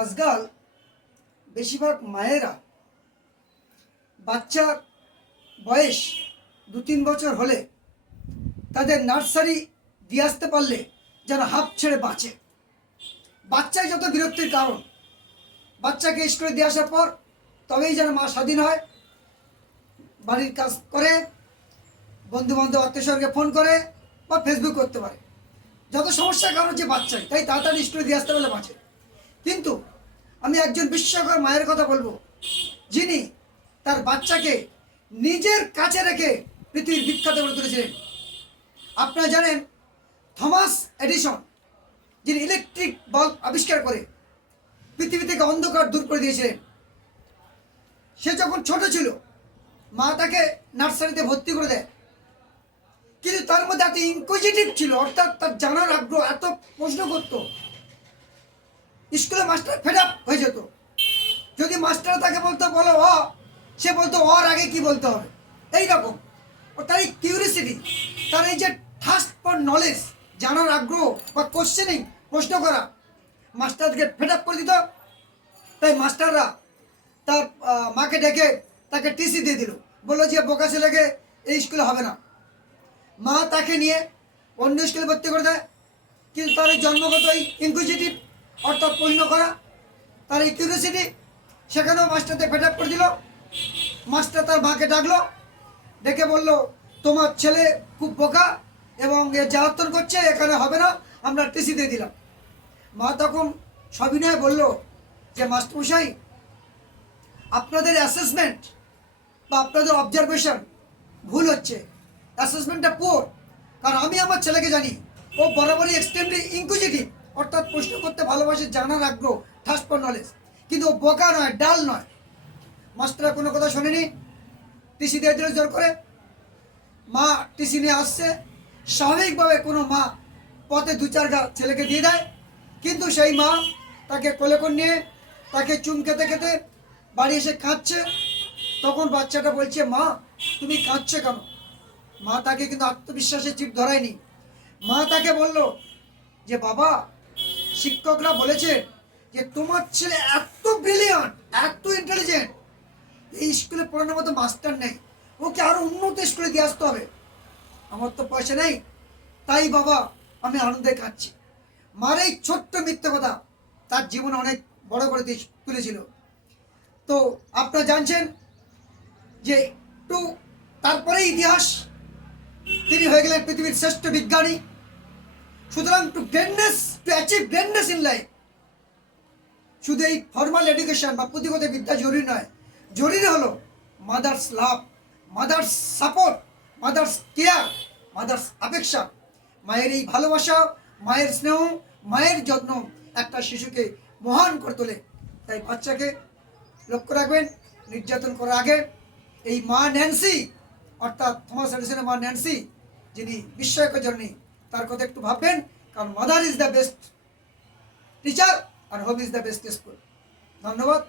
আজকাল বেশিরভাগ মায়েরা বাচ্চার বয়স 2-3 বছর হলে তাদের নার্সারি দিয়ে আসতে পারলে যেন হাঁপ ছেড়ে বাঁচে। বাচ্চাই যত বিরক্তির কারণ। বাচ্চাকে স্কুলে দিয়ে আসার পর তবেই যেন মা স্বাধীন হয়, বাড়ির কাজ করে, বন্ধুবান্ধব আত্মীয়স্বজনকে ফোন করে বা ফেসবুক করতে পারে। যত সমস্যার কারণ যে বাচ্চাই, তাই তাড়াতাড়ি স্কুলে দিয়ে আসতে পারলে বাঁচে। কিন্তু আমি একজন বিস্ময়কর মায়ের কথা বলবো, যিনি তার বাচ্চাকে নিজের কাছে রেখে পৃথিবীর বিখ্যাত করে তুলেছিলেন। আপনারা জানেন থমাস এডিসন, যিনি ইলেকট্রিক বাল্ব আবিষ্কার করে পৃথিবী থেকে অন্ধকার দূর করে দিয়েছিলেন। সে যখন ছোট ছিল মা তাকে নার্সারিতে ভর্তি করে দেয়, কিন্তু তার মধ্যে এত ইনকুইজিটিভ ছিল, অর্থাৎ তার জানার আগ্রহ, এত প্রশ্ন করতো। স্কুলে মাস্টার ফেড আপ হয়ে যেত। যদি মাস্টার তাকে বলতো বলো অ, সে বলতো অর আগে কি বলতে হবে, এইরকম। তার এই কিউরিয়াসিটি, তার এই যে থার্স্ট ফর নলেজ, জানার আগ্রহ বা কোশ্চেনিং, প্রশ্ন করা, মাস্টারকে ফেড আপ করে দিত। তাই মাস্টাররা তার মাকে ডেকে তাকে টিসি দিয়ে দিল, বললো যে বোকা ছেলেকে এই স্কুলে হবে না। মা তাকে নিয়ে অন্য স্কুলে ভর্তি করে দেয়। কিন্তু তার এই জন্মগত এই ইনকুইজিটিভ, অর্থাৎ প্রশ্ন করা, তার এই কিউরিয়াসিটি, সেখানেও মাস্টারদের ফেড আপ করে দিল। মাস্টার তার মাকে ডাকলো, ডেকে বলল তোমার ছেলে খুব বোকা এবং জ্বালাতন করছে, এখানে হবে না, আমরা টিসি দিয়ে দিলাম। মা তখন সবিনয়ে বলল যে মাস্টারমশাই, আপনাদের অ্যাসেসমেন্ট বা আপনাদের অবজারভেশন ভুল হচ্ছে, অ্যাসেসমেন্টটা পুয়ার। কারণ আমি আমার ছেলেকে জানি, ও বরাবরই এক্সট্রিমলি ইনকুইজিটিভ, অর্থাৎ প্রশ্ন করতে ভালোবাসে, জানার আগ্রহ, থার্স্ট ফর নলেজ, কিন্তু ও বোকা নয়, ডাল নয়। মাস্টাররা কোনো কথা শোনেনি, টিসি দিয়ে দিল জোর করে। মা টিসি নিয়ে আসছে। স্বাভাবিকভাবে কোনো মা পথে 2-4 গা ছেলেকে দিয়ে দেয়, কিন্তু সেই মা তাকে কোলে করে নিয়ে তাকে চুম খেতে খেতে বাড়ি এসে কাঁদছে। তখন বাচ্চাটা বলছে, মা তুমি কাঁদছো কেন? মা তাকে কিন্তু আত্মবিশ্বাসের চিপ ধরায়নি। মা তাকে বলল যে বাবা, শিক্ষকরা বলেছে যে তোমার ছেলে এত ব্রিলিয়ান্ট, এত ইন্টেলিজেন্ট, এই স্কুলে পড়ানোর মতো মাস্টার নেই, ওকে আরো উন্নত স্কুলে দিয়ে আসতে হবে। আমার তো পয়সা নেই, তাই বাবা আমি আনন্দে কাঁদছি। মার এই ছোট্ট মিথ্যে কথা তার জীবনে অনেক বড় করে তুলেছিল। তো আপনারা জানছেন যে একটু তারপরে ইতিহাস, তিনি হয়ে গেলেন পৃথিবীর শ্রেষ্ঠ বিজ্ঞানী। সুতরাং to achieve greatness in life, শুধু এই ফর্মাল এডুকেশন বা পুঁথিগত বিদ্যা জরুরি নয়, জরুরি হলো mother's love, mother's support, mother's care, mother's affection. মায়ের এই ভালোবাসা, মায়ের স্নেহ, মায়ের যত্ন একটা শিশুকে মহান করে তোলে। তাই বাচ্চাকে লক্ষ্য রাখবেন, নির্যাতন করার আগে। এই মা ন্যান্সি, অর্থাৎ থমাস এডিসনের মা ন্যান্সি, যিনি বিস্ময়কর জননী, তার কথা একটু ভাববেন। কারণ mother is the best teacher আর home is the best school. ধন্যবাদ।